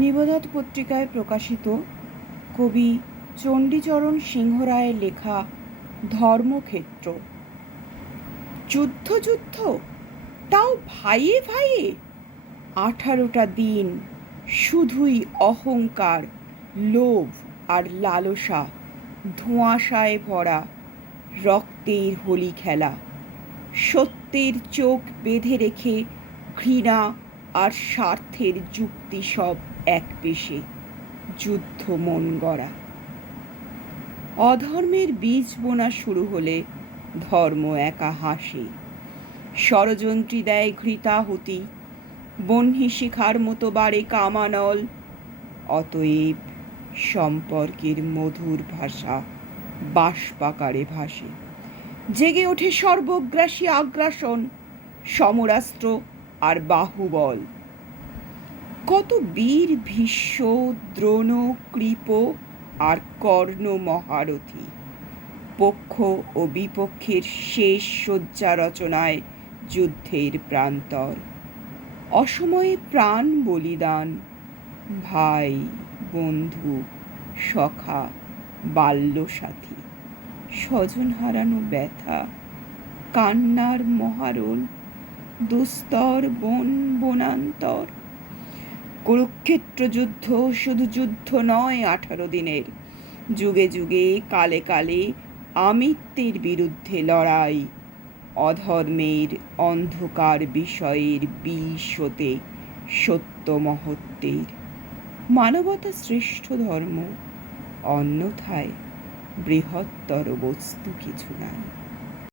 নিবোধত পত্রিকায় প্রকাশিত কবি চণ্ডীচরণ সিংহ রায়ের লেখা ধর্মক্ষেত্র। যুদ্ধ যুদ্ধ, তাও ভাইয়ে ভাইয়ে। 18টা দিন শুধুই অহংকার, লোভ আর লালসা, ধোঁয়াশায় ভরা রক্তের হোলি খেলা। সত্যের চোখ বেঁধে রেখে ঘৃণা আর স্বার্থের যুক্তি সব এক পেশে, যুদ্ধ মন গড়া। অধর্মের বীজ বোনা শুরু হলে ধর্ম একা হাসে। ষড়যন্ত্রী দেয় ঘৃতাহুতি, বহ্নি শিখার মতো বাড়ে কামানল। অতএব সম্পর্কের মধুর ভাষা বাষ্পাকারে ভাসে। জেগে ওঠে সর্বগ্রাসী আগ্রাসন, সমরাস্ত্র আর বাহুবল। কত বীর ভীষ্ম, দ্রোণ, কৃপ আর কর্ণ মহারথী পক্ষ ও বিপক্ষের শেষ শয্যা রচনায় যুদ্ধের প্রান্তর। অসময়ে প্রাণ বলিদান, ভাই, বন্ধু, সখা, বাল্যসাথী, স্বজন হারানো ব্যথা, কান্নার মহারোল, দুস্তর বন বনান্তর। কুরুক্ষেত্র যুদ্ধ শুধু যুদ্ধ নয় 18 দিনের, যুগে যুগে কালে কালে আমিত্বের বিরুদ্ধে লড়াই। অধর্মের অন্ধকার বিষয়ের বিষ হতে সত্য মহত্বের। মানবতা শ্রেষ্ঠ ধর্ম, অন্যথায় বৃহত্তর বস্তু কিছু নাই।